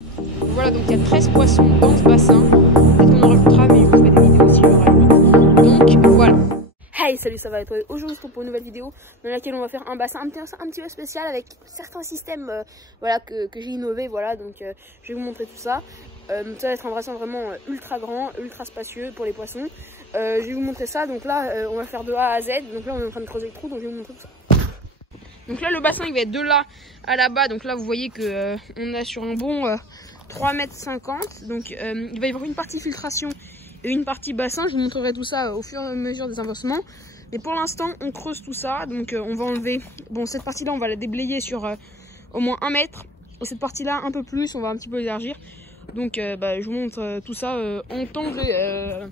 Voilà, donc il y a 13 poissons dans ce bassin. Peut-être qu'on en rajoutera, mais je vous ferai des vidéos si je rajoute. Donc voilà. Hey, salut, ça va être aujourd'hui on se retrouve pour une nouvelle vidéo dans laquelle on va faire un bassin un petit peu spécial avec certains systèmes voilà, que j'ai innové. Voilà, donc je vais vous montrer tout ça. Ça va être un bassin vraiment ultra grand, ultra spacieux pour les poissons. Je vais vous montrer ça. Donc là, on va faire de A à Z. Donc là, on est en train de creuser le trou, donc je vais vous montrer tout ça. Donc là, le bassin il va être de là à là-bas. Donc là, vous voyez que on a sur un bon 3,50 m. Donc il va y avoir une partie filtration et une partie bassin. Je vous montrerai tout ça au fur et à mesure des investissements. Mais pour l'instant, on creuse tout ça. Donc on va enlever. Bon, cette partie-là, on va la déblayer sur au moins 1 mètre. Et cette partie-là, un peu plus. On va un petit peu élargir. Donc je vous montre tout ça en temps de.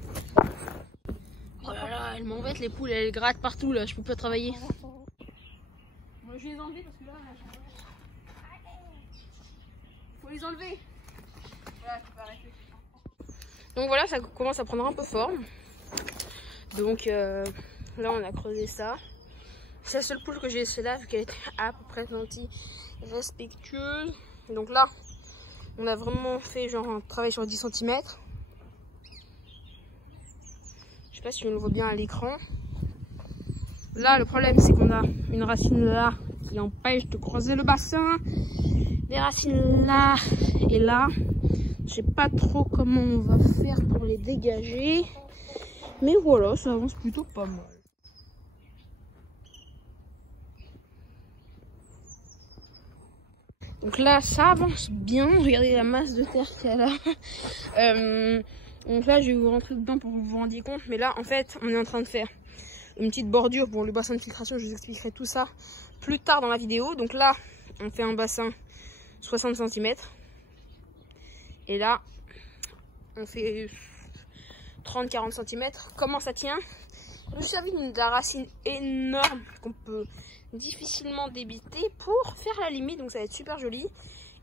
Oh là là, elles m'embêtent les poules, elles grattent partout là. Je peux pas travailler. Moi, je vais les enlever parce que là, faut les enlever. Voilà, je peux arrêter. Donc voilà, ça commence à prendre un peu forme. Donc là, on a creusé ça. C'est la seule poule que j'ai laissée là, vu qu'elle était à peu près gentille, respectueuse. Donc là, on a vraiment fait genre un travail sur 10 cm. Je sais pas si on le voit bien à l'écran. Là, le problème, c'est qu'on a une racine là qui empêche de creuser le bassin. Des racines là et là. Je sais pas trop comment on va faire pour les dégager. Mais voilà, ça avance plutôt pas mal. Donc là, ça avance bien. Regardez la masse de terre qu'il y a là. Donc là, je vais vous rentrer dedans pour que vous vous rendiez compte. Mais là, en fait, on est en train de faire une petite bordure pour le bassin de filtration. Je vous expliquerai tout ça plus tard dans la vidéo. Donc là, on fait un bassin 60 cm. Et là, on fait 30-40 cm. Comment ça tient? Je me suis servi d'une racine énorme qu'on peut difficilement débiter pour faire la limite. Donc ça va être super joli.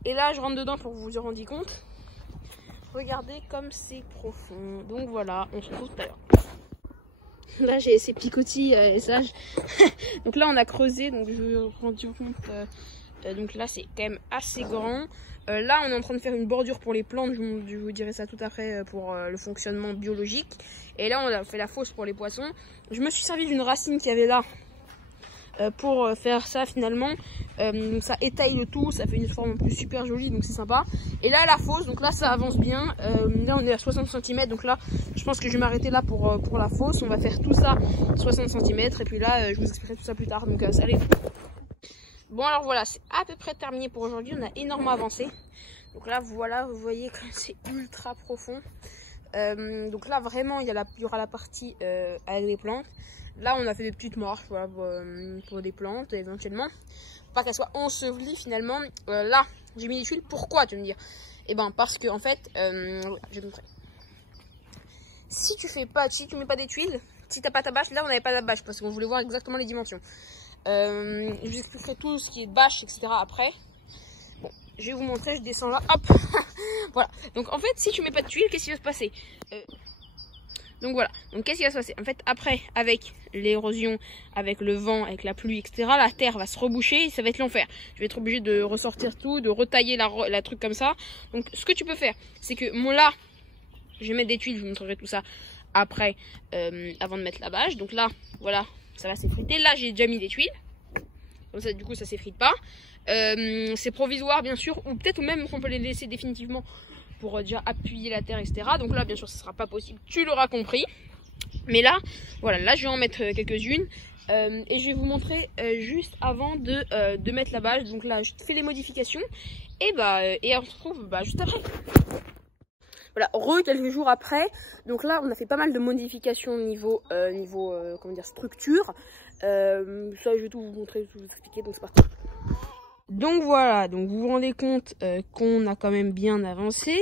Et là, je rentre dedans pour que vous vous en rendiez compte. Regardez comme c'est profond. Donc voilà, on se retrouve tout à l'heure. Là, j'ai ces picotis et ça. Donc là, on a creusé. Donc je me suis rendu compte. Donc là, c'est quand même assez grand. Là, on est en train de faire une bordure pour les plantes. Je vous dirai ça tout après pour le fonctionnement biologique. Et là, on a fait la fosse pour les poissons. Je me suis servi d'une racine qu'il y avait là pour faire ça finalement. Donc ça étaye le tout, ça fait une forme en plus super jolie, donc c'est sympa. Et là, la fosse, donc là, ça avance bien. Là, on est à 60 cm. Donc là, je pense que je vais m'arrêter là pour la fosse. On va faire tout ça 60 cm. Et puis là, je vous expliquerai tout ça plus tard. Donc ça allez. Bon alors voilà, c'est à peu près terminé pour aujourd'hui. On a énormément avancé. Donc là voilà, vous voyez comme c'est ultra profond. Donc là vraiment il y aura la partie avec les plantes. Là on a fait des petites marches voilà, pour des plantes éventuellement. Pas qu'elles soient ensevelies finalement. Là j'ai mis des tuiles. Pourquoi tu veux me dire? Eh ben parce que en fait, je vais te montrer. Si tu mets pas des tuiles, si t'as pas ta bâche, là on n'avait pas la bâche parce qu'on voulait voir exactement les dimensions. Je vous expliquerai tout ce qui est bâche, etc. après. Bon, je vais vous montrer, je descends là, hop. Voilà. Donc en fait, si tu mets pas de tuiles, qu'est-ce qui va se passer? Donc voilà. Donc qu'est-ce qui va se passer? En fait, après, avec l'érosion, avec le vent, avec la pluie, etc., la terre va se reboucher et ça va être l'enfer. Je vais être obligé de ressortir tout, de retailler la truc comme ça. Donc ce que tu peux faire, c'est que moi là, je vais mettre des tuiles, je vous montrerai tout ça après, avant de mettre la bâche. Donc là, voilà. Ça va s'effriter. Là, j'ai déjà mis des tuiles. Comme ça, du coup, ça s'effrite pas. C'est provisoire, bien sûr. Ou peut-être même qu'on peut les laisser définitivement pour déjà appuyer la terre, etc. Donc là, bien sûr, ce sera pas possible. Tu l'auras compris. Mais là, voilà. Là, je vais en mettre quelques-unes. Et je vais vous montrer juste avant de mettre la bâche. Donc là, je fais les modifications. Et on se retrouve juste après. Voilà, quelques jours après. Donc là, on a fait pas mal de modifications niveau comment dire, structure. Ça, je vais tout vous montrer, tout vous expliquer. Donc c'est parti. Donc voilà, donc vous vous rendez compte qu'on a quand même bien avancé.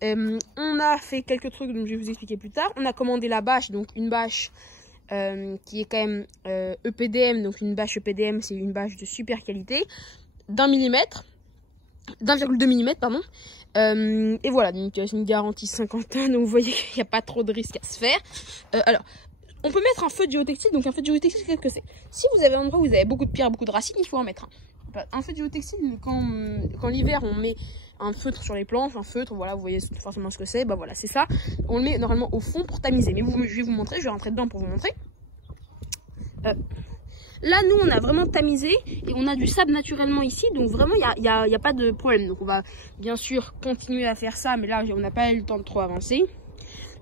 On a fait quelques trucs, donc je vais vous expliquer plus tard. On a commandé la bâche, donc une bâche qui est quand même EPDM. Donc une bâche EPDM, c'est une bâche de super qualité, d'1 mm, pardon. Et voilà, donc c'est une garantie 50 ans, donc vous voyez qu'il n'y a pas trop de risques à se faire. Alors, on peut mettre un feu de géotextile. Donc un feu de géotextile, qu'est-ce que c'est? Si vous avez un endroit où vous avez beaucoup de pierres, beaucoup de racines, il faut en mettre un. Un feutre géotextile, quand l'hiver on met un feutre sur les planches, un feutre, voilà, vous voyez forcément ce que c'est, bah voilà, c'est ça. On le met normalement au fond pour tamiser. Mais je vais vous montrer, je vais rentrer dedans pour vous montrer. Là, nous, on a vraiment tamisé et on a du sable naturellement ici. Donc vraiment, il y a pas de problème. Donc on va bien sûr continuer à faire ça. Mais là, on n'a pas eu le temps de trop avancer.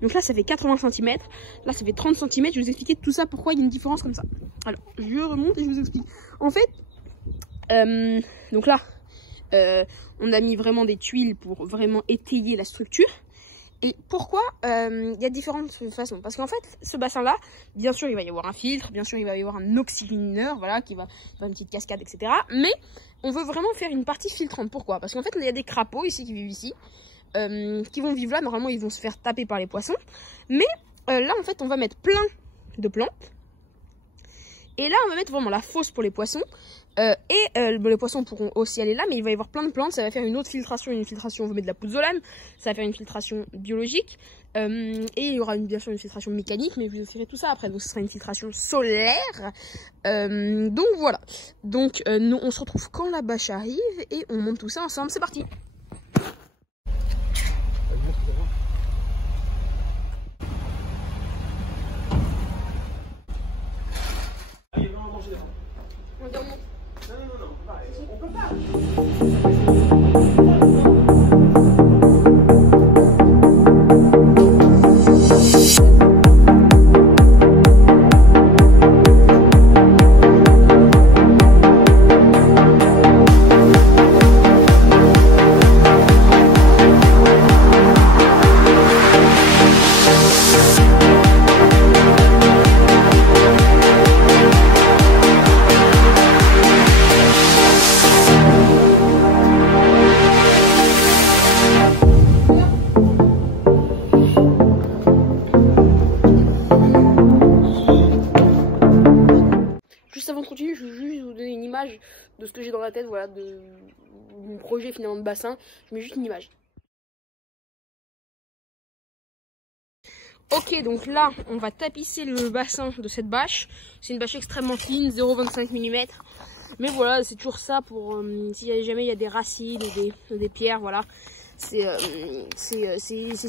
Donc là, ça fait 80 cm. Là, ça fait 30 cm. Je vais vous expliquer tout ça, pourquoi il y a une différence comme ça. Alors, je remonte et je vous explique. En fait, donc là, on a mis vraiment des tuiles pour vraiment étayer la structure. Et pourquoi il y a différentes façons? Parce qu'en fait, ce bassin-là, bien sûr, il va y avoir un filtre, bien sûr, il va y avoir un oxygéneur, voilà, qui va faire une petite cascade, etc. Mais on veut vraiment faire une partie filtrante. Pourquoi? Parce qu'en fait, il y a des crapauds ici qui vivent ici, qui vont vivre là. Normalement, ils vont se faire taper par les poissons. Mais là, en fait, on va mettre plein de plantes. Et là, on va mettre vraiment la fosse pour les poissons. Les poissons pourront aussi aller là, mais il va y avoir plein de plantes. Ça va faire une autre filtration, on va mettre de la pouzzolane. Ça va faire une filtration biologique. Et il y aura bien sûr une filtration mécanique, mais vous verrez tout ça après. Donc ce sera une filtration solaire. Donc voilà. Donc nous, on se retrouve quand la bâche arrive et on monte tout ça ensemble. C'est parti. On peut pas. Avant de continuer, je veux juste vous donner une image de ce que j'ai dans la tête, voilà, de mon projet finalement de bassin. Je mets juste une image. Ok, donc là, on va tapisser le bassin de cette bâche. C'est une bâche extrêmement fine, 0,25 mm. Mais voilà, c'est toujours ça pour si jamais il y a des racines ou des pierres, voilà. C'est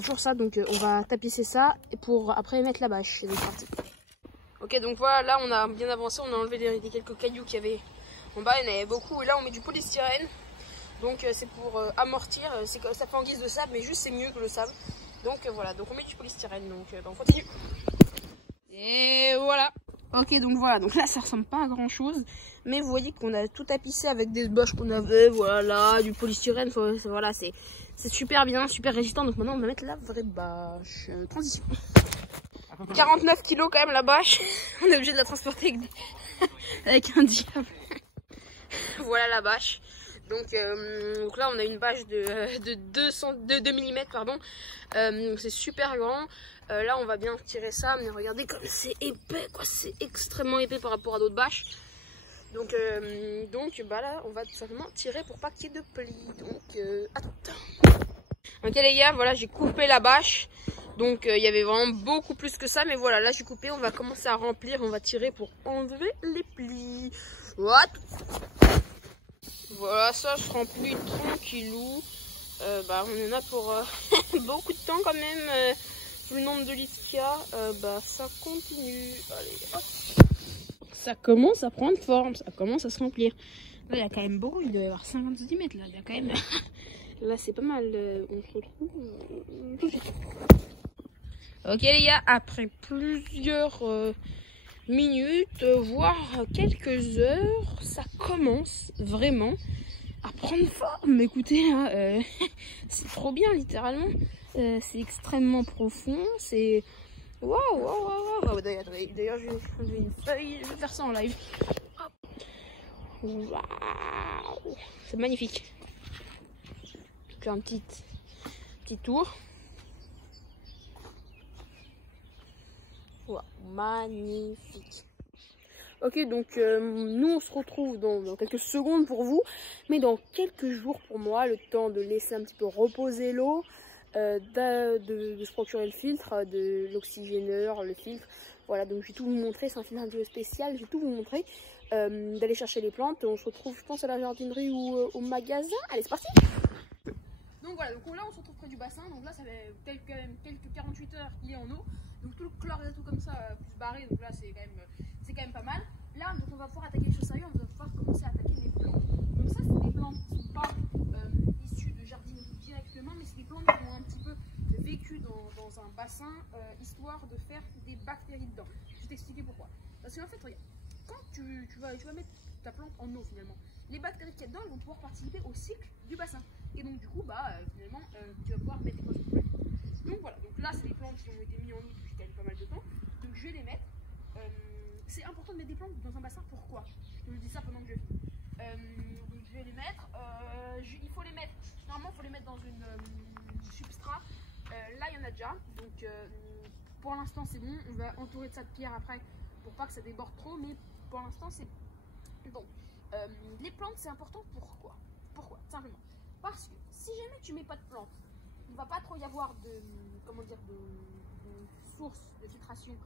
toujours ça, donc on va tapisser ça pour après mettre la bâche. C'est parti. Ok, donc voilà, là on a bien avancé, on a enlevé quelques cailloux qu'il y avait en bas, il y en avait beaucoup, et là on met du polystyrène, donc c'est pour amortir, ça fait en guise de sable, mais juste c'est mieux que le sable, donc voilà, donc on met du polystyrène, donc on continue. Et voilà. Ok, donc voilà, donc là ça ressemble pas à grand chose, mais vous voyez qu'on a tout tapissé avec des bâches qu'on avait, voilà, du polystyrène, voilà, c'est super bien, super résistant, donc maintenant on va mettre la vraie bâche. Transition. 49 kilos quand même la bâche. On est obligé de la transporter avec un diable. Voilà la bâche. Donc là on a une bâche de 2 mm pardon. C'est super grand. Là on va bien tirer ça, mais regardez comme c'est épais quoi, c'est extrêmement épais par rapport à d'autres bâches. Donc bah là on va tout simplement tirer pour pas qu'il y ait de plis. Donc attends. Ok les gars, voilà j'ai coupé la bâche. Donc il y avait vraiment beaucoup plus que ça, mais voilà, là j'ai coupé, on va commencer à remplir, on va tirer pour enlever les plis. What? Voilà, ça se remplit tranquillou. Bah on en a pour beaucoup de temps quand même. Le nombre de litres qu'il y a, bah ça continue. Allez, hop. Ça commence à prendre forme, ça commence à se remplir. Là il y a quand même beaucoup, il doit y avoir 50 cm là, il y a quand même... Là c'est pas mal, on se retrouve tout de suite. Ok les gars, après plusieurs minutes, voire quelques heures, ça commence vraiment à prendre forme. Écoutez, hein, c'est trop bien littéralement. C'est extrêmement profond, c'est... Waouh. D'ailleurs, je vais enlever une feuille, je vais faire ça en live. Waouh, c'est magnifique. Je vais faire un petit tour. Wow, magnifique. Ok, donc nous on se retrouve dans quelques secondes pour vous, mais dans quelques jours pour moi, le temps de laisser un petit peu reposer l'eau, de se procurer le filtre, de l'oxygéneur, le filtre. Voilà, donc je vais tout vous montrer, c'est un filtre un peu spécial, je vais tout vous montrer. d'aller chercher les plantes. On se retrouve, je pense, à la jardinerie ou au magasin. Allez, c'est parti. Donc voilà, donc là on se retrouve près du bassin. Donc là ça fait quelques 48 heures qu'il est en eau. Donc tout le chlore et tout comme ça peut se barrer. Donc là c'est quand même pas mal. Là donc on va pouvoir attaquer les choses sérieuses. On va pouvoir commencer à attaquer les plantes. Donc ça c'est des plantes qui ne sont pas issues de jardinerie directement, mais c'est des plantes qui ont un petit peu vécu dans un bassin, histoire de faire des bactéries dedans. Je vais t'expliquer pourquoi. Parce qu'en fait regarde, quand tu vas mettre ta plante en eau finalement, les bactéries qu'il y a dedans elles vont pouvoir participer au cycle du bassin. Et donc du coup finalement tu vas pouvoir mettre des poissons plus. Donc voilà, donc là c'est des plantes qui ont été mises en eau depuis quand même pas mal de temps. Donc je vais les mettre. C'est important de mettre des plantes dans un bassin, pourquoi? Je te dis ça pendant que je filme. Donc je vais les mettre. Il faut les mettre. Normalement il faut les mettre dans une substrat. Là il y en a déjà. Donc pour l'instant c'est bon. On va entourer de ça de pierre après pour pas que ça déborde trop, mais pour l'instant c'est bon. Les plantes c'est important, pourquoi? Simplement parce que si jamais tu mets pas de plantes, il va pas trop y avoir de source de filtration,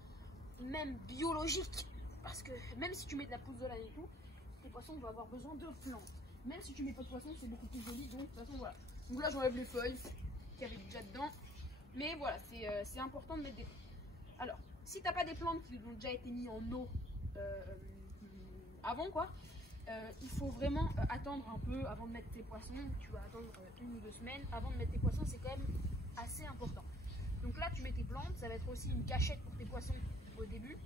même biologique, parce que même si tu mets de la pouzzolane et tout, tes poissons vont avoir besoin de plantes. Même si tu mets pas de poissons, c'est beaucoup plus joli. Donc de toute façon voilà. Donc là j'enlève les feuilles qu'il y avait déjà dedans, mais voilà, c'est important de mettre des plantes. Alors si t'as pas des plantes qui ont déjà été mises en eau avant quoi, il faut vraiment attendre un peu avant de mettre tes poissons. Tu vas attendre 1 ou 2 semaines avant de mettre tes poissons, c'est quand même assez important. Donc là tu mets tes plantes, ça va être aussi une cachette pour tes poissons au début.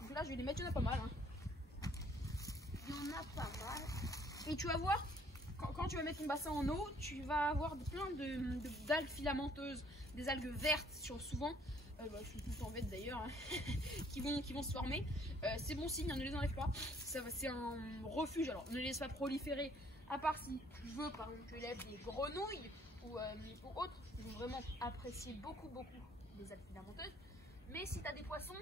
Donc là je vais les mettre, il y en a pas mal. Il y en a pas mal. Et tu vas voir, quand tu vas mettre ton bassin en eau, tu vas avoir plein d'algues filamenteuses, des algues vertes souvent. Je suis tout le temps bête d'ailleurs, qui vont se former. C'est bon signe, ne les enlève pas. C'est un refuge. Alors ne les laisse pas proliférer, à part si tu veux par exemple tu élèves des grenouilles ou autres qui vont vraiment apprécier beaucoup des algues filamenteuses. Mais si tu as des poissons,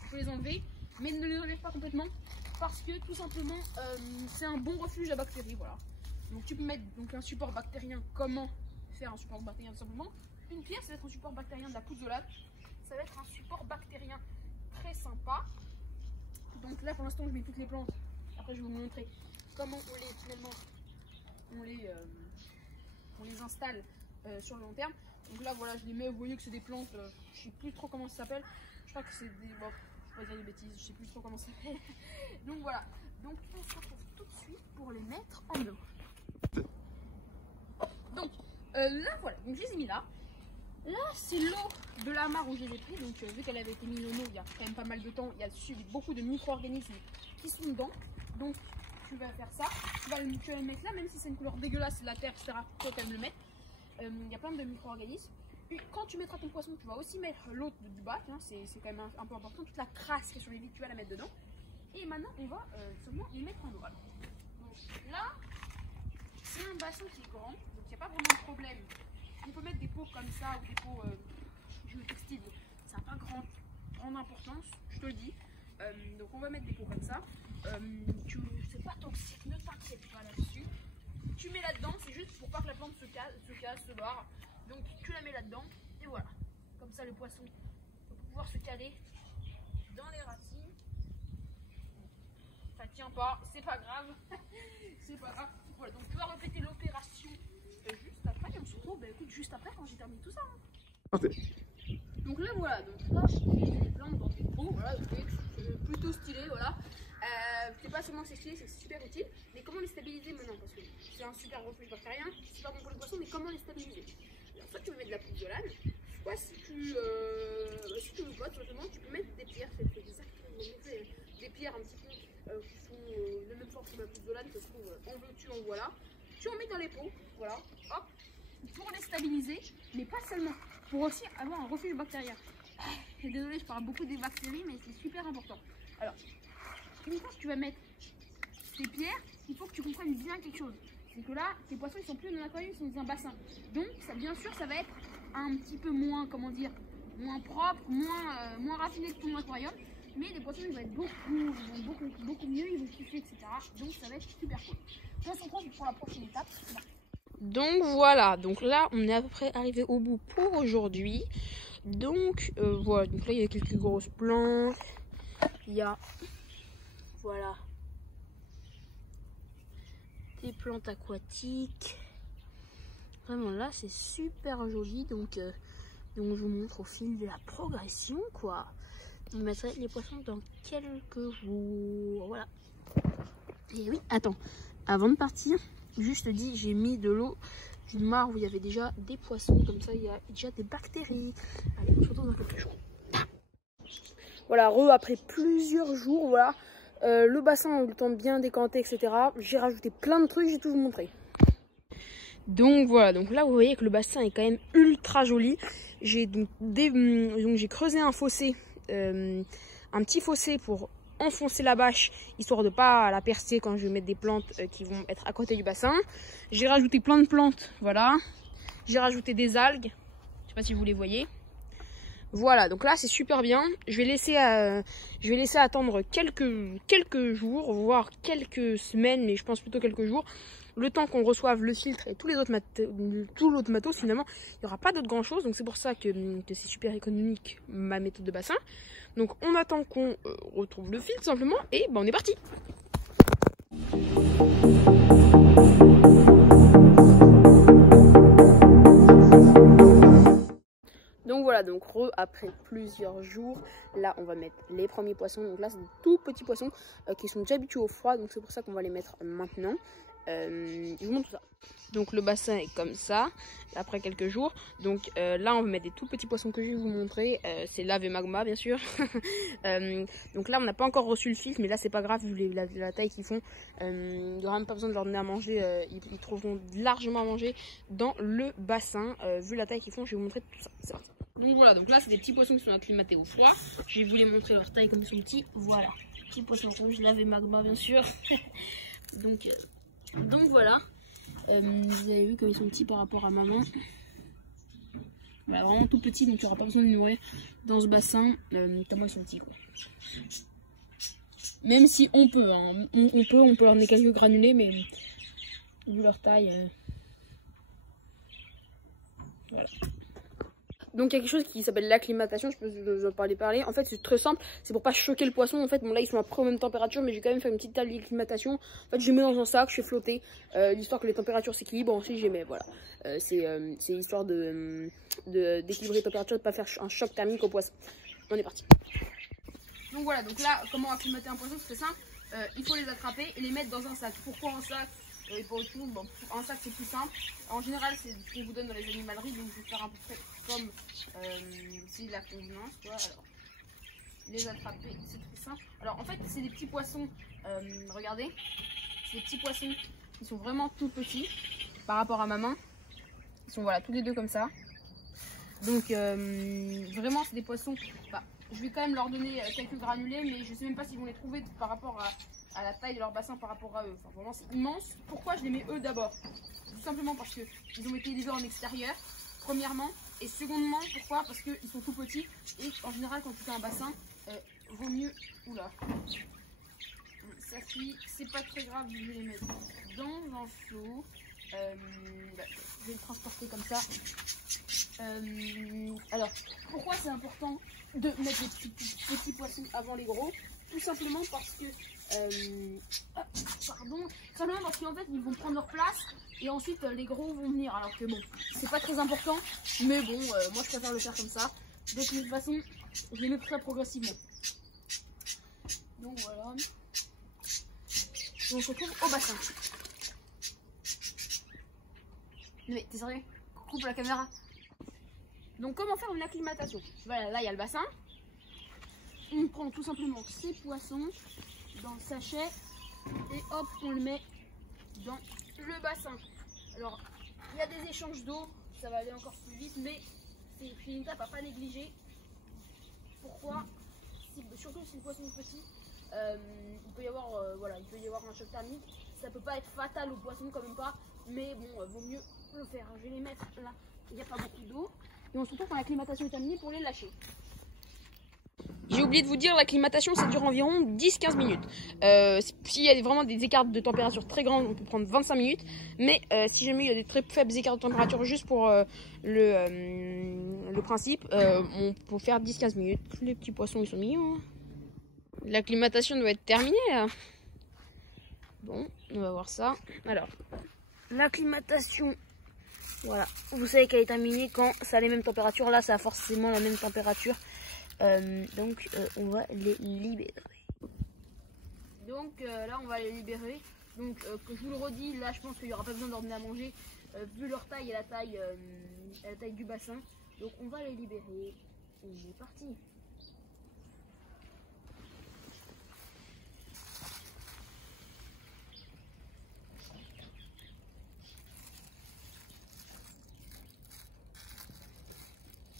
tu peux les enlever, mais ne les enlève pas complètement parce que tout simplement c'est un bon refuge à bactéries. Voilà. Donc tu peux mettre un support bactérien. Comment faire un support bactérien? Tout simplement une pierre, ça va être un support bactérien, de la pouzzolane. Ça va être un support bactérien très sympa. Donc là pour l'instant je mets toutes les plantes. Après je vais vous montrer comment on les installe sur le long terme. Donc là voilà je les mets, vous voyez que c'est des plantes, je sais plus trop comment ça s'appelle. Je crois que c'est des... Bon, je vais pas dire des bêtises, je sais plus trop comment ça s'appelle. Donc voilà, donc on se retrouve tout de suite pour les mettre en eau. Donc là voilà, donc je les ai mis là. Là, c'est l'eau de la mare où je les ai pris. Donc, vu qu'elle avait été mise en eau il y a quand même pas mal de temps, il y a beaucoup de micro-organismes qui sont dedans. Donc, tu vas faire ça. Tu vas le mettre là, même si c'est une couleur dégueulasse, la terre sera toi quand même le mettre. Il y a plein de micro-organismes. Puis, quand tu mettras ton poisson, tu vas aussi mettre l'eau du bac. Hein, c'est quand même un peu important. Toute la crasse qui est sur les vitres, tu vas la mettre dedans. Et maintenant, on va seulement les mettre en eau. Donc, là, c'est un bassin qui est grand. Donc, il n'y a pas vraiment de problème. On peut mettre des pots comme ça ou des pots géotextiles, ça n'a pas grande importance, je te le dis. Donc on va mettre des pots comme ça. C'est pas toxique, ne t'inquiète pas là-dessus. Tu mets là-dedans, c'est juste pour pas que la plante se casse, se barre. Donc tu la mets là-dedans et voilà. Comme ça le poisson va pouvoir se caler dans les racines. Ça tient pas, c'est pas grave. C'est pas grave. Voilà, donc tu vas répéter l'opération juste après, et on se retrouve écoute, juste après quand j'ai terminé tout ça. Donc là voilà, donc là j'ai les plantes dans des pots, voilà, c'est plutôt stylé, voilà. C'est pas seulement que c'est stylé, c'est super utile, mais comment les stabiliser maintenant? Parce que c'est un super refuge bactérien, c'est super bon pour les poissons, mais comment les stabiliser? Alors soit tu peux mettre de la pouzzolane, soit si tu veux pas, simplement tu peux mettre des pierres, c'est exactement des pierres un petit peu qui sont de même forme que la pouzzolane, que je trouve en veux-tu, en voilà. Tu en mets dans les pots, voilà, hop, pour les stabiliser, mais pas seulement, pour aussi avoir un refuge bactérien. Désolé, je parle beaucoup des bactéries, mais c'est super important. Alors, une fois que tu vas mettre tes pierres, il faut que tu comprennes bien quelque chose. C'est que là, tes poissons, ils sont plus dans un aquarium, ils sont dans un bassin. Donc, ça, bien sûr, ça va être un petit peu moins, comment dire, moins propre, moins raffiné que ton aquarium. Mais les poissons ils vont être beaucoup mieux, ils vont kiffer, etc. Donc ça va être super cool. On se retrouve pour la prochaine étape. Donc voilà, donc là on est à peu près arrivé au bout pour aujourd'hui. Donc voilà, donc là il y a quelques grosses plantes. Il y a Voilà. Des plantes aquatiques. Vraiment là c'est super joli, donc je vous montre au fil de la progression quoi. Je mettrai les poissons dans quelques jours. Voilà. Et oui, attends, avant de partir, juste dis, j'ai mis de l'eau d'une mare où il y avait déjà des poissons, comme ça il y a déjà des bactéries. Allez, on se retrouve dans quelques jours. Voilà, après plusieurs jours, voilà, le bassin a eu le temps de bien décanter, etc. J'ai rajouté plein de trucs, j'ai tout vous montré. Donc voilà, donc là vous voyez que le bassin est quand même ultra joli. J'ai donc j'ai creusé un fossé, un petit fossé pour enfoncer la bâche, histoire de pas la percer quand je vais mettre des plantes qui vont être à côté du bassin. J'ai rajouté plein de plantes, voilà. J'ai rajouté des algues, je sais pas si vous les voyez. Voilà, donc là c'est super bien. Je vais laisser attendre quelques jours, voire quelques semaines, mais je pense plutôt quelques jours. Le temps qu'on reçoive le filtre et tout l'autre matos, finalement, il n'y aura pas d'autre grand chose. Donc c'est pour ça que c'est super économique ma méthode de bassin. Donc on attend qu'on retrouve le filtre simplement et on est parti. Donc voilà, donc après plusieurs jours, là on va mettre les premiers poissons. Donc là c'est des tout petits poissons qui sont déjà habitués au froid, donc c'est pour ça qu'on va les mettre maintenant. Je vous montre tout ça. Donc le bassin est comme ça après quelques jours. Donc là on va mettre des tout petits poissons que je vais vous montrer. C'est lave et magma bien sûr. Donc là on n'a pas encore reçu le filtre, mais là c'est pas grave vu la taille qu'ils font. Il n'y aura même pas besoin de leur donner à manger. Ils trouveront largement à manger dans le bassin. Vu la taille qu'ils font, je vais vous montrer tout ça. C'est parti. Donc voilà, donc là c'est des petits poissons qui sont acclimatés au froid. Je vais vous les montrer leur taille comme ils sont petits. Voilà, petits poissons rouges, lave et magma bien sûr. Donc voilà, vous avez vu comme ils sont petits par rapport à maman. Voilà, vraiment tout petits, donc tu n'auras pas besoin de les nourrir dans ce bassin. Tellement ils sont petits quoi. Même si on peut, hein, on peut leur donner quelques granulés, mais vu leur taille, voilà. Donc il y a quelque chose qui s'appelle l'acclimatation, je peux vous en parler. En fait c'est très simple, c'est pour pas choquer le poisson. En fait bon là ils sont à peu près aux mêmes températures, mais j'ai quand même fait une petite table d'acclimatation. En fait je les mets dans un sac, je fais flotter, l'histoire que les températures s'équilibrent. Ensuite je les mets, voilà. C'est histoire d'équilibrer les températures, de pas faire un choc thermique au poisson. On est parti. Donc voilà, donc là comment acclimater un poisson, c'est simple. Il faut les attraper et les mettre dans un sac. Pourquoi un sac? Et pour le coup, un sac c'est plus simple. En général, c'est ce qu'on vous donne dans les animaleries, donc je vais faire un peu près comme c'est la convenance. Quoi. Alors, les attraper, c'est très simple. Alors en fait, c'est des petits poissons. Regardez, c'est des petits poissons qui sont vraiment tout petits par rapport à ma main. Ils sont voilà tous les deux comme ça. Donc vraiment, c'est des poissons. Je vais quand même leur donner quelques granulés, mais je sais même pas s'ils vont les trouver par rapport à la taille de leur bassin par rapport à eux. Enfin, vraiment c'est immense. Pourquoi je les mets eux d'abord? Tout simplement parce qu'ils ont été élevés en extérieur, premièrement. Et secondement, pourquoi? Parce qu'ils sont tout petits. Et en général, quand tu fais un bassin, vaut mieux... Oula, ça cuit, c'est pas très grave, je vais les mettre dans un seau. Je vais le transporter comme ça. Alors, pourquoi c'est important de mettre les petits poissons avant les gros? Tout simplement parce que simplement parce qu'en fait ils vont prendre leur place et ensuite les gros vont venir, alors que bon c'est pas très important, mais bon moi je préfère le faire comme ça. Donc de toute façon je les mets très progressivement. Donc voilà, et on se retrouve au bassin. Mais t'es sérieux? Coupe la caméra. Donc comment faire une acclimatation? Voilà, là il y a le bassin. On prend tout simplement ces poissons dans le sachet et hop on le met dans le bassin. Alors il y a des échanges d'eau, ça va aller encore plus vite, mais c'est une étape à pas négliger. Pourquoi? Surtout si le poisson est petit, il peut y avoir un choc thermique. Ça peut pas être fatal au poisson quand même pas, mais bon vaut mieux le faire. Je vais les mettre là, il n'y a pas beaucoup d'eau et on se retrouve quand l'acclimatation est terminée pour les lâcher. J'ai oublié de vous dire, l'acclimatation ça dure environ 10-15 minutes. S'il y a vraiment des écarts de température très grands, on peut prendre 25 minutes. Mais si jamais il y a des très faibles écarts de température juste pour le principe, on peut faire 10-15 minutes. Les petits poissons ils sont mignons. L'acclimatation doit être terminée là. Bon, on va voir ça. Alors, l'acclimatation, voilà. Vous savez qu'elle est terminée quand ça a les mêmes températures. Là, ça a forcément la même température. Donc, on va les libérer. Donc, là, on va les libérer. Donc, que je vous le redis, là, je pense qu'il n'y aura pas besoin de leur donner à manger. Vu leur taille et la taille du bassin. Donc, on va les libérer. Et c'est parti.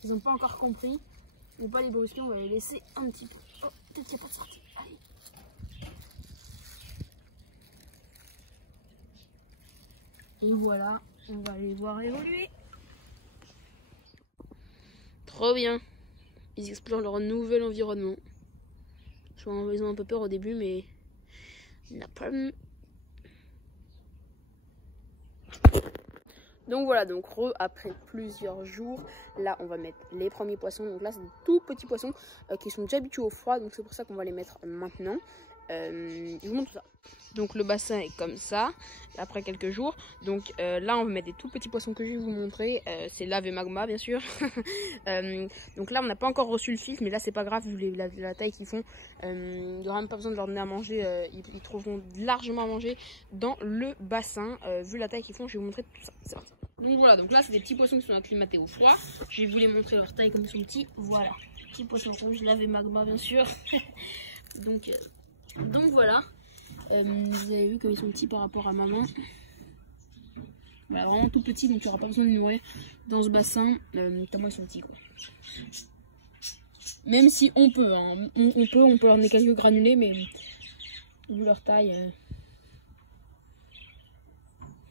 Ils n'ont pas encore compris. Ils vont pas les brusquer, on va les laisser un petit peu. Oh, peut-être qu'il n'y a pas de sortie. Allez. Et voilà, on va les voir évoluer. Trop bien. Ils explorent leur nouvel environnement. Je crois qu'ils ont un peu peur au début, mais n'a pas. Donc voilà, donc après plusieurs jours, là on va mettre les premiers poissons. Donc là c'est des tout petits poissons qui sont déjà habitués au froid, donc c'est pour ça qu'on va les mettre maintenant. Je vous montre tout ça. Donc le bassin est comme ça, après quelques jours. Donc là on va mettre des tout petits poissons que je vais vous montrer. C'est lave et magma bien sûr. Donc là on n'a pas encore reçu le filtre, mais là c'est pas grave vu la taille qu'ils font. Il n'y aura même pas besoin de leur donner à manger. Ils trouveront largement à manger dans le bassin. Vu la taille qu'ils font, je vais vous montrer tout ça. C'est parti. Donc voilà, donc là c'est des petits poissons qui sont acclimatés au froid. Je vais vous les montrer leur taille comme ils sont petits. Voilà, petits poissons rouges, lave et magma bien sûr. Donc voilà. Vous avez vu comme ils sont petits par rapport à maman. Voilà, vraiment tout petits, donc tu n'auras pas besoin de les nourrir dans ce bassin. Tellement ils sont petits quoi. Même si on peut, hein, on peut leur donner quelques granulés, mais vu leur taille.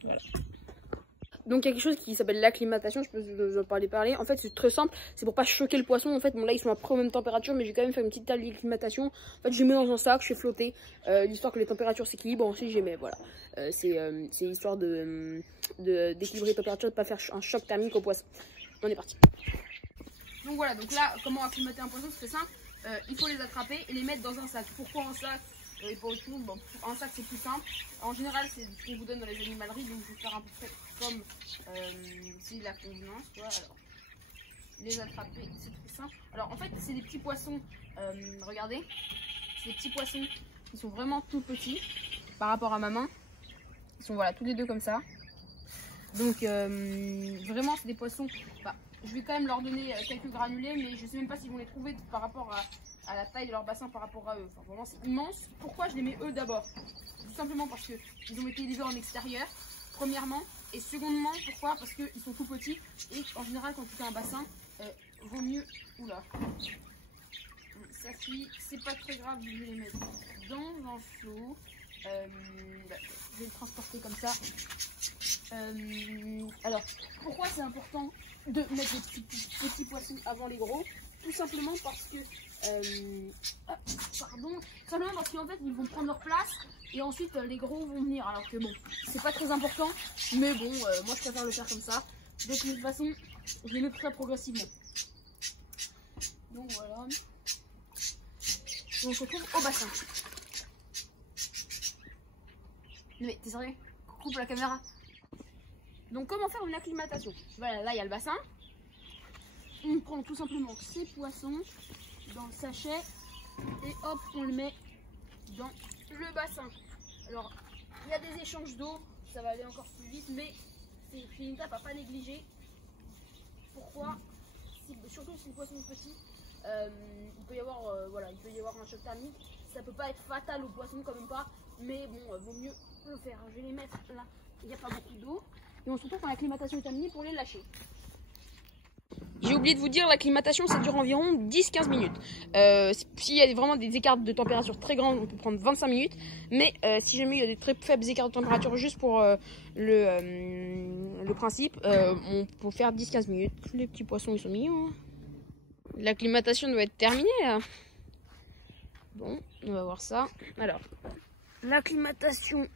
Voilà. Donc il y a quelque chose qui s'appelle l'acclimatation, je peux vous en parler. En fait c'est très simple, c'est pour pas choquer le poisson. En fait bon là ils sont à peu près aux mêmes températures, mais j'ai quand même fait une petite taille d'acclimatation. En fait je les mets dans un sac, je fais flotter, l'histoire que les températures s'équilibrent. Ensuite j'y mets, voilà. C'est histoire d'équilibrer les températures, de pas faire un choc thermique au poisson. On est parti. Donc voilà, donc là comment acclimater un poisson, c'est très simple. Il faut les attraper et les mettre dans un sac. Pourquoi un sac et pas autre chose? Bon, un sac c'est plus simple. En général c'est ce qu'on vous donne dans les animaleries, donc je vais faire un peu près comme c'est la convenance, tu vois. Alors les attraper c'est très simple. Alors en fait c'est des petits poissons, regardez, c'est des petits poissons qui sont vraiment tout petits par rapport à ma main. Ils sont voilà tous les deux comme ça. Donc vraiment c'est des poissons, bah, je vais quand même leur donner quelques granulés, mais je sais même pas s'ils vont les trouver par rapport à la taille de leur bassin par rapport à eux. Enfin, vraiment c'est immense. Pourquoi je les mets eux d'abord? Tout simplement parce qu'ils ont été élevés en extérieur, premièrement. Et secondement, pourquoi? Parce qu'ils sont tout petits. Et en général, quand tu fais un bassin, vaut mieux... Oula. Ça fuit. C'est pas très grave, je vais les mettre dans un seau. Je vais les transporter comme ça. Alors, pourquoi c'est important de mettre les petits poissons avant les gros? Tout simplement parce que... simplement parce qu'en fait ils vont prendre leur place et ensuite les gros vont venir, alors que bon c'est pas très important, mais bon moi je préfère le faire comme ça. De toute façon je les mets très progressivement. Donc voilà, on se retrouve au bassin. Mais t'es sérieux? Coupe la caméra. Donc comment faire une acclimatation? Voilà, là il y a le bassin. On prend tout simplement ces poissons dans le sachet et hop on le met dans le bassin. Alors il y a des échanges d'eau, ça va aller encore plus vite, mais c'est une étape à pas négliger. Pourquoi? Surtout si le poisson est petit, il peut y avoir un choc thermique. Ça peut pas être fatal au poisson quand même pas, mais bon vaut mieux le faire. Je vais les mettre là, il n'y a pas beaucoup d'eau et on se retrouve quand l'acclimatation est terminée pour les lâcher. J'ai oublié de vous dire, l'acclimatation ça dure environ 10-15 minutes. S'il y a vraiment des écarts de température très grands, on peut prendre 25 minutes. Mais si jamais il y a des très faibles écarts de température juste pour le principe, on peut faire 10-15 minutes. Les petits poissons ils sont mignons. L'acclimatation doit être terminée là. Bon, on va voir ça. Alors, l'acclimatation,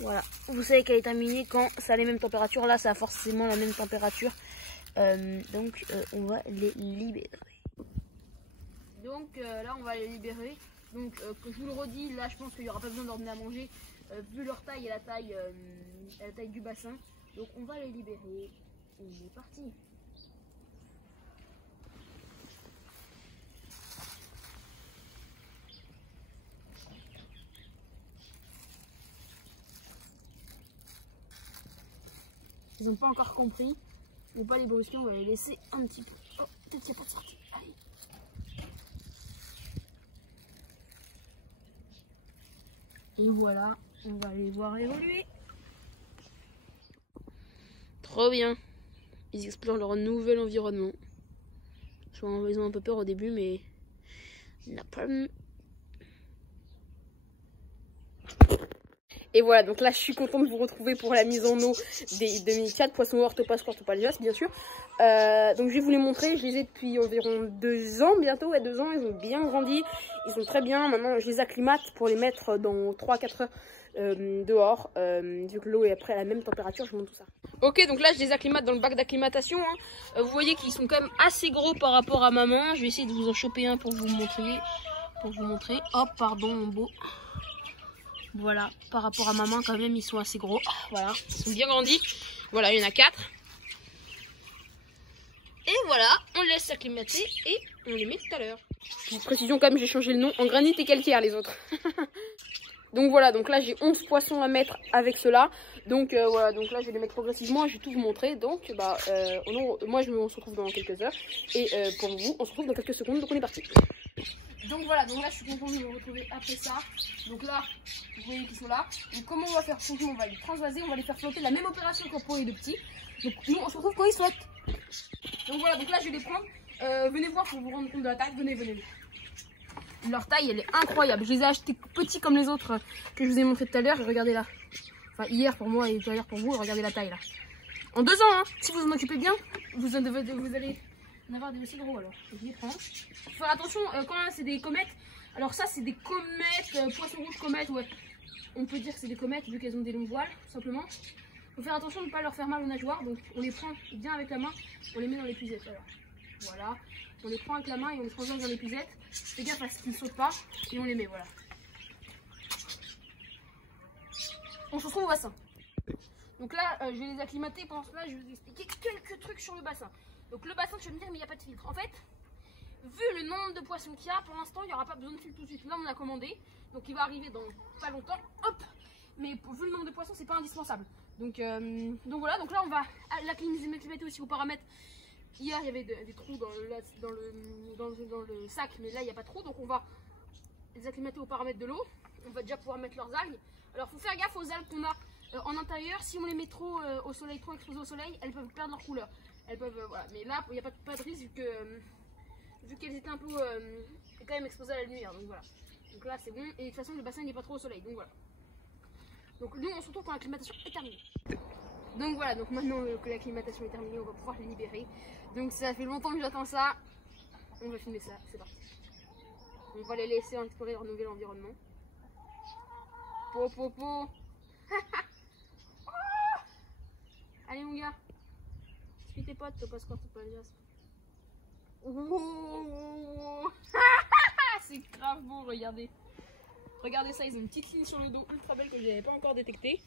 voilà. Vous savez qu'elle est terminée quand ça a les mêmes températures. Là ça a forcément la même température. Donc on va les libérer. Donc là on va les libérer. Donc que je vous le redis, là je pense qu'il n'y aura pas besoin de leur donner à manger vu leur taille et la taille du bassin. Donc on va les libérer. On est parti. Ils n'ont pas encore compris. On va pas les brusquer, on va les laisser un petit peu. Oh, peut-être qu'il n'y a pas de sortie. Allez. Et voilà, on va les voir évoluer. Trop bien. Ils explorent leur nouvel environnement. Ils ont un peu peur au début, mais n'a pas. Et voilà, donc là je suis contente de vous retrouver pour la mise en eau des 2004 poissons orthopaz, quartopalgias bien sûr. Donc je vais vous les montrer, je les ai depuis environ 2 ans bientôt, ouais 2 ans, ils ont bien grandi, ils sont très bien. Maintenant je les acclimate pour les mettre dans 3-4 heures dehors, vu que l'eau est après à la même température, je vous montre tout ça. Ok, donc là je les acclimate dans le bac d'acclimatation, hein. Vous voyez qu'ils sont quand même assez gros par rapport à ma main, je vais essayer de vous en choper un pour vous montrer. Hop, pardon mon beau. Voilà, par rapport à ma main quand même, ils sont assez gros. Voilà, ils sont bien grandis. Voilà, il y en a 4. Et voilà, on les laisse s'acclimater et on les met tout à l'heure. Précision quand même, j'ai changé le nom en granit et calcaire les autres. Donc voilà, donc là j'ai 11 poissons à mettre avec cela. Donc voilà, donc là je vais les mettre progressivement, je vais tout vous montrer. Donc bah, moi on se retrouve dans quelques heures. Et pour vous, on se retrouve dans quelques secondes, donc on est parti. Donc voilà, donc là je suis contente de me retrouver après ça. Donc là, vous voyez qu'ils sont là. Donc comment on va faire? Franchement, on va les transvaser, on va les faire flotter. La même opération que pour les 2 petits. Donc nous on se retrouve quand ils flottent. Donc voilà, donc là je vais les prendre. Venez voir pour vous rendre compte de la taille. Venez. Leur taille elle est incroyable. Je les ai achetés petits comme les autres que je vous ai montré tout à l'heure. Et regardez là. Enfin hier pour moi et tout à l'heure pour vous. Regardez la taille là. En 2 ans, hein, si vous en occupez bien, vous allez en avoir des aussi gros. Alors je les prends. Faut faire attention quand c'est des comètes. Alors ça c'est des comètes, poissons rouges comètes, ouais. On peut dire que c'est des comètes vu qu'elles ont des longs voiles, tout simplement. Faut faire attention de ne pas leur faire mal aux nageoires. Donc on les prend bien avec la main, on les met dans l'épuisette. Alors voilà, on les prend avec la main et on les transverse dans l'épuisette. Fais gaffe à ce qu'ils ne sautent pas et on les met, voilà. On se retrouve au bassin. Donc là, je vais les acclimater. Pendant cela, je vais vous expliquer quelques trucs sur le bassin. Donc le bassin, tu vas me dire, mais il n'y a pas de filtre. En fait, vu le nombre de poissons qu'il y a, pour l'instant, il n'y aura pas besoin de filtre tout de suite. Là, on a commandé, donc il va arriver dans pas longtemps. Hop. Mais vu le nombre de poissons, c'est pas indispensable. Donc voilà. Donc là, on va l'acclimater aussi aux paramètres. Hier, il y avait des trous dans le sac, mais là, il n'y a pas de trous. Donc on va les acclimater aux paramètres de l'eau. On va déjà pouvoir mettre leurs algues. Alors, faut faire gaffe aux algues qu'on a en intérieur. Si on les met trop au soleil, trop exposées au soleil, elles peuvent perdre leur couleur. Elles peuvent, voilà. Mais là, il n'y a pas de risque vu qu'elles étaient un peu quand même exposées à la lumière. Donc voilà. Donc là, c'est bon. Et de toute façon, le bassin n'est pas trop au soleil. Donc voilà. Donc nous, on se retrouve quand l'acclimatation est terminée. Donc voilà. Donc maintenant que l'acclimatation est terminée, on va pouvoir les libérer. Donc ça fait longtemps que j'attends ça. On va filmer ça. C'est parti. On va les laisser explorer leur nouvel environnement. Po. Allez mon gars, suis tes potes, t'as pas score, t'as pas liasse. C'est grave beau, regardez. Regardez ça, ils ont une petite ligne sur le dos ultra belle que je n'avais pas encore détectée.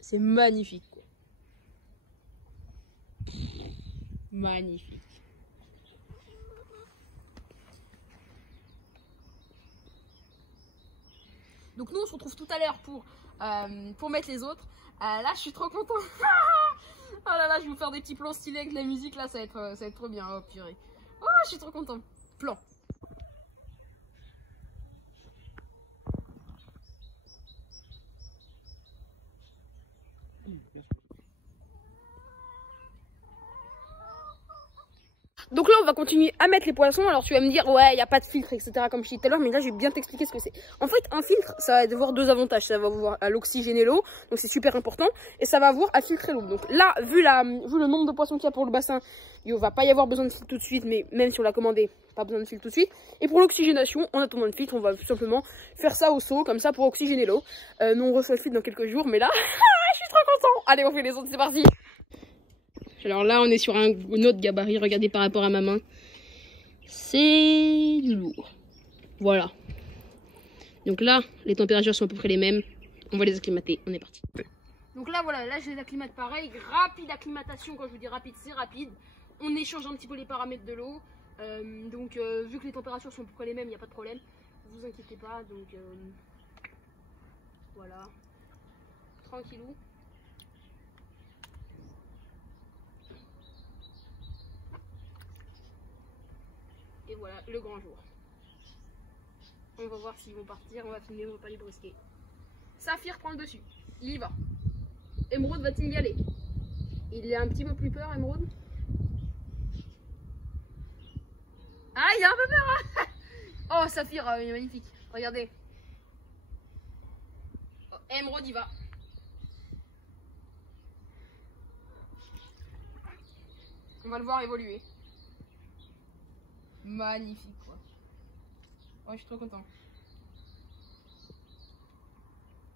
C'est magnifique quoi. Magnifique. Donc nous on se retrouve tout à l'heure pour mettre les autres. Là je suis trop contente. Oh là là, je vais vous faire des petits plans stylés avec la musique là, ça va être trop bien. Oh purée. Oh, je suis trop contente. Plan. Donc là on va continuer à mettre les poissons. Alors tu vas me dire ouais il n'y a pas de filtre etc comme je disais tout à l'heure, mais là je vais bien t'expliquer ce que c'est. En fait un filtre ça va avoir 2 avantages. Ça va avoir à l'oxygéner l'eau, donc c'est super important, et ça va avoir à filtrer l'eau. Donc là vu le nombre de poissons qu'il y a pour le bassin, il ne va pas y avoir besoin de filtre tout de suite, mais même si on l'a commandé, pas besoin de filtre tout de suite. Et pour l'oxygénation, en attendant le filtre, on va tout simplement faire ça au seau comme ça pour oxygéner l'eau. Nous on reçoit le filtre dans quelques jours, mais là je suis trop content. Allez on fait les autres, c'est parti. Alors là, on est sur un autre gabarit, regardez par rapport à ma main. C'est du lourd. Voilà. Donc là, les températures sont à peu près les mêmes. On va les acclimater, on est parti. Donc là, voilà, là je les acclimate pareil. Rapide acclimatation, quand je vous dis rapide, c'est rapide. On échange un petit peu les paramètres de l'eau. Vu que les températures sont à peu près les mêmes, il n'y a pas de problème. Ne vous inquiétez pas, donc voilà. Tranquillou. Et voilà, le grand jour. On va voir s'ils vont partir, on va filmer, on va pas les brusquer. Saphir prend le dessus, il y va. Émeraude va-t-il y aller? Il a un petit peu plus peur, Émeraude. Ah, il a un peu peur hein. Oh, Saphir, il est magnifique. Regardez. Oh, Émeraude y va. On va le voir évoluer. Magnifique quoi. Oh, je suis trop content.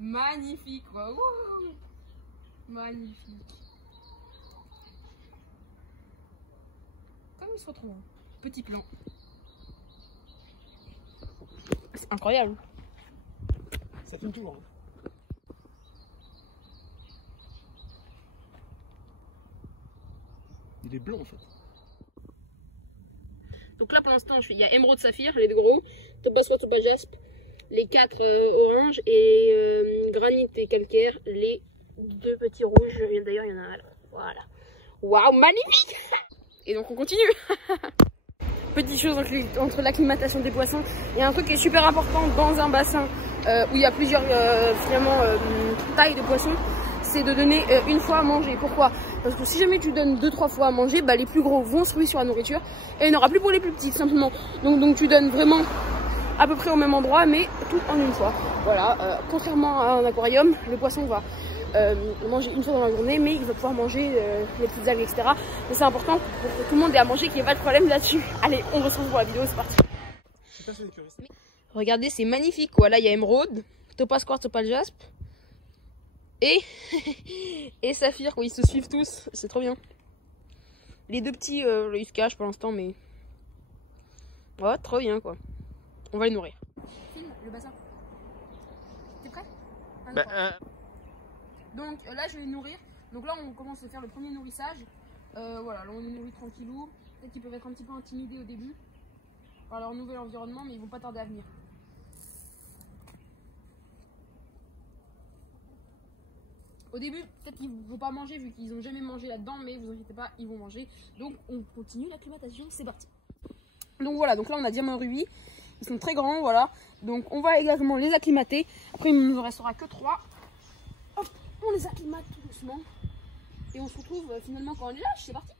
Magnifique quoi. Wouh, magnifique. Comme il se retrouve. Petit plan. C'est incroyable. Ça fait tout. Hein. Il est blanc en fait. Donc là pour l'instant il y a Émeraude, Saphir, les deux gros, Topaz Quartz, Topaz Jaspe, les 4 oranges et granit et calcaire, les 2 petits rouges. D'ailleurs il y en a un là. Voilà. Waouh, magnifique. Et donc on continue. Petite chose entre l'acclimatation des poissons, il y a un truc qui est super important dans un bassin où il y a plusieurs tailles de poissons, c'est de donner une fois à manger. Pourquoi? Parce que si jamais tu donnes 2-3 fois à manger, bah, les plus gros vont se ruer sur la nourriture et il n'y en aura plus pour les plus petits, tout simplement. Donc tu donnes vraiment à peu près au même endroit, mais tout en une fois. Voilà, contrairement à un aquarium, le poisson va manger une fois dans la journée, mais il va pouvoir manger les petites algues, etc. Mais c'est important pour que tout le monde ait à manger, qu'il n'y ait pas de problème là-dessus. Allez, on se retrouve pour la vidéo, c'est parti. Regardez, c'est magnifique quoi. Là, il y a Émeraude, Topaz Quartz, Topaz Jaspe et Saphir, quoi. Ils se suivent tous, c'est trop bien. Les deux petits, ils se cachent pour l'instant, mais ouais, trop bien quoi. On va les nourrir. Filme le bassin. T'es prêt? Donc là je vais les nourrir. Donc là on commence à faire le premier nourrissage. Voilà, là on les nourrit tranquillou. Peut-être qu'ils peuvent être un petit peu intimidés au début par leur nouvel environnement, mais ils vont pas tarder à venir. Au début, peut-être qu'ils ne vont pas manger vu qu'ils n'ont jamais mangé là-dedans, mais vous inquiétez pas, ils vont manger. Donc on continue l'acclimatation, c'est parti. Donc voilà, donc là on a diamant rubis. Ils sont très grands, voilà. Donc on va également les acclimater. Après il ne nous restera que 3. Hop, on les acclimate tout doucement. Et on se retrouve finalement quand on les lâche, c'est parti.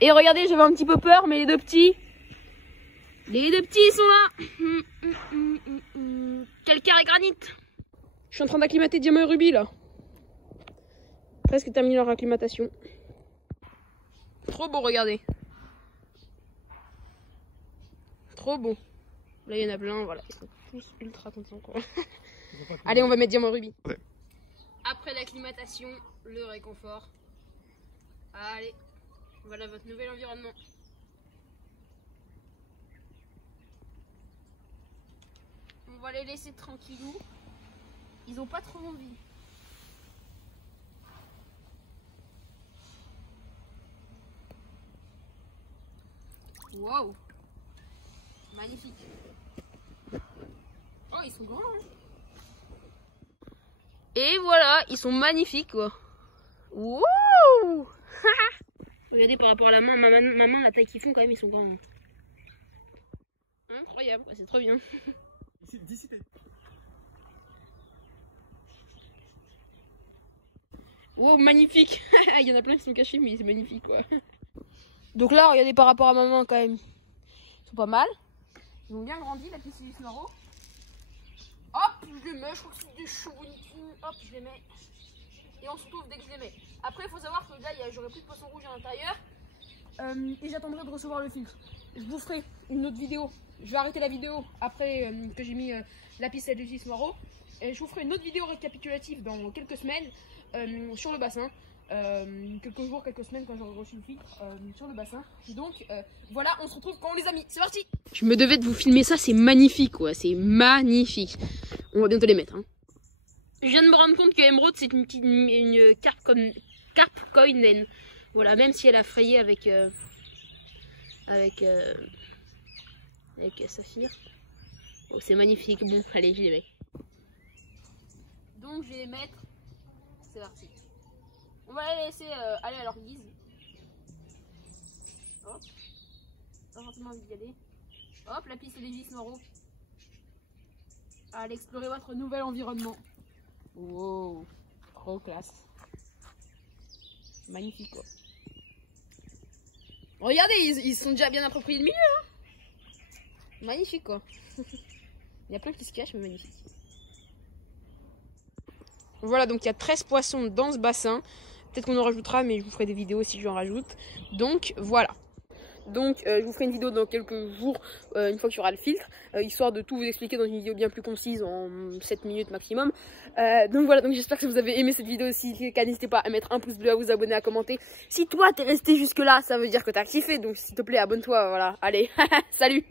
Et regardez, j'avais un petit peu peur, mais les deux petits ils sont là. Calcaire et granit. Je suis en train d'acclimater diamant et rubis là. Presque terminé leur acclimatation. Trop beau, regardez. Trop beau. Là il y en a plein, voilà. Ils sont tous ultra contents quoi. Allez, on va mettre diamant rubis. Ouais. Après l'acclimatation, le réconfort. Allez, voilà votre nouvel environnement. On va les laisser tranquillou. Ils ont pas trop envie. Wow, magnifique. Oh, ils sont grands hein. Et voilà, ils sont magnifiques quoi. Wouh. Regardez par rapport à la main, ma main, la taille qu'ils font quand même, ils sont grands. Incroyable, c'est trop bien. D'ici. Wow, magnifique. Il y en a plein qui sont cachés, mais c'est magnifique quoi. Donc là, regardez par rapport à ma main quand même. Ils sont pas mal. Ils ont bien grandi, la Piscilis Maro. Hop, je les mets, je crois que c'est des choubonitines. Hop, je les mets. Et on se retrouve dès que je les mets. Après, il faut savoir que là, j'aurai plus de poisson rouge à l'intérieur. Et j'attendrai de recevoir le filtre. Je vous ferai une autre vidéo. Je vais arrêter la vidéo après que j'ai mis la Piscilis Maro. Et je vous ferai une autre vidéo récapitulative dans quelques semaines sur le bassin. Quelques jours, quelques semaines quand j'aurai reçu le filtre sur le bassin. Donc voilà, on se retrouve quand on les a mis. C'est parti! Je me devais de vous filmer ça, c'est magnifique quoi, c'est magnifique. On va bientôt les mettre. Hein. Je viens de me rendre compte que Emeraude c'est une carpe coin naine. Voilà, même si elle a frayé avec Saphir. Oh, c'est magnifique. Bon, allez, je les mets. Donc je vais les mettre. C'est parti. On va les laisser aller à leur guise. Hop. Pas forcément envie d'y aller. Hop, la piste des vis Noro. Allez explorer votre nouvel environnement. Wow, trop classe. Magnifique quoi. Regardez, ils sont déjà bien appropriés le milieu. Hein. Magnifique quoi. Il y a plein qui se cachent, mais magnifique. Voilà, donc il y a 13 poissons dans ce bassin. Peut-être qu'on en rajoutera, mais je vous ferai des vidéos si j'en rajoute. Donc voilà. Donc je vous ferai une vidéo dans quelques jours, une fois qu'il y aura le filtre, histoire de tout vous expliquer dans une vidéo bien plus concise, en 7 minutes maximum. Donc voilà, donc j'espère que vous avez aimé cette vidéo. Si c'est le cas, n'hésitez pas à mettre un pouce bleu, à vous abonner, à commenter. Si toi t'es resté jusque là, ça veut dire que t'as kiffé, donc s'il te plaît abonne-toi, voilà. Allez, salut!